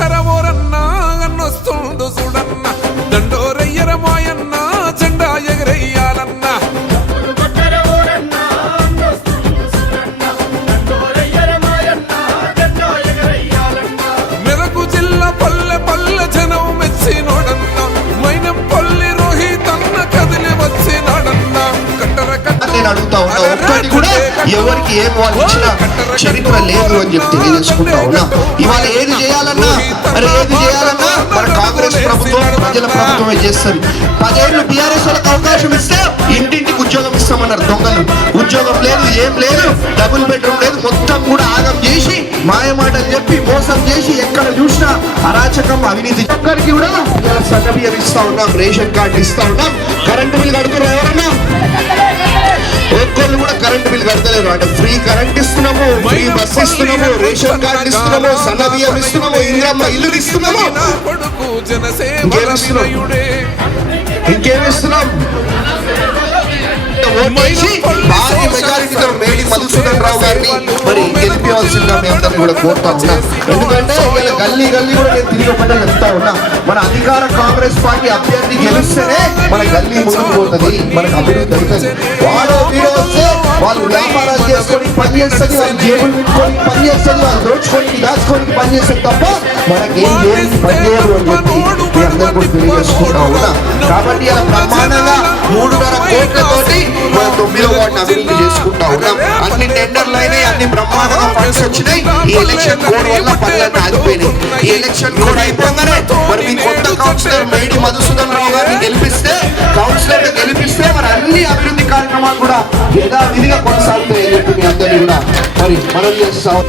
కొట్టరమోరన్నా అన్నొస్తుండు చూడన్న దండోరయ్యర మాయన్న జెండా ఎగరయ్యాలన్నా మెదకు జిల్లా పల్లె పల్లె జనం మెచ్చినోడన్నా మైనం పల్లి రోహితన్న కదిలి వచ్చినాడన్నా నేను అడుగుతా ఉన్నా, ఒక్కటి కూడా ఎవరికి ఏం వాళ్ళు ఇచ్చిన చరిత్ర లేదు అని చెప్పి తెలియజేసుకుంటా ఉన్నా. ఇవాళ ఏది చేయాలన్నా మన కాంగ్రెస్ ప్రభుత్వం ప్రజల ప్రభుత్వమే చేస్తుంది. 10 ఏళ్ళు బీఆర్ఎస్ వాళ్ళకి అవకాశం ఇస్తే ఇంటింటికి ఉద్యోగం ఇస్తామన్నారు దొంగలు. ఉద్యోగం లేదు, ఏం లేదు, డబుల్ బెడ్రూమ్ లేదు, మొత్తం కూడా ఆగం చేసి మాయమాటలు చెప్పి మోసం చేసి ఎక్కడ చూసినా అరాచకం అవినీతి. ఒక్కరికి కూడా సన్నబియ్యం ఇస్తా ఉన్నాం, రేషన్ కార్డు ఇస్తా ఉన్నాం. కరెంటు బిల్ కడుతున్నారు ఎవరన్నా? ఒక్కళ్ళు కూడా కరెంట్ బిల్ కడతలేరు. అంటే ఫ్రీ కరెంట్ ఇస్తున్నాము, ఫ్రీ బస్ ఇస్తున్నాము, రేషన్ కార్డు ఇస్తున్నాము, సన్నబియ్యం ఇస్తున్నాము, ఇంద్రమ్మ ఇల్లు ఇస్తున్నాము. ఇంకేమి ఇస్తున్నాం? భారీ మెజారిటీతో మేడి మధుసూదన్ రావు గారిని మరి గెలిపించాల్సిందిగా మీ అందరినీ కూడా కోరుతా ఉన్నా. ఎందుకంటే వీళ్ళ గల్లీ కూడా నేను తిరిగి ఒకటే చెప్తా ఉన్నా, మన అధికార కాంగ్రెస్ పార్టీ అభ్యర్థి గెలిస్తేనే మన గల్లీ ముందుకు పోతుంది, మనకు అభివృద్ధి అవుతుంది. వాడో వీడో వస్తే వాళ్ళు వ్యాపారాలు చేసుకొని పని చేస్తుంది, వాళ్ళు జేబులు పెట్టుకొని పని చేస్తుంది, వాళ్ళు దోచుకొని దాచుకొని పని చేస్తుంది తప్ప మనకేం పని చేయరు అని చెప్పి మీ అందరూ కూడా తెలియజేసుకుంటా ఉన్నా. కాబట్టి ఇలా బ్రహ్మాండంగా 3.5 కోట్లతోటి 9వ వార్డు అభివృద్ధి చేసుకుంటా ఉన్నాం. అన్ని టెండర్లు అయినాయి, అన్ని బ్రహ్మాండంగా ఫండ్స్ వచ్చినాయి. ఈ ఎలక్షన్ కోడ్ వల్ల పనులన్నీ ఆగిపోయినాయి. ఈ ఎలక్షన్ కోడ్ అయిపోగానే మరి మీ కొత్త కౌన్సిలర్ మేడి మధుసూదన్ రావు గారిని గెలిపిస్తే మరి అన్ని అభివృద్ధి కార్యక్రమాలు కూడా యథావిధిగా కొనసాగుతాయని చెప్పి మీ అందరినీ కూడా మరి మనం చేస్తాం.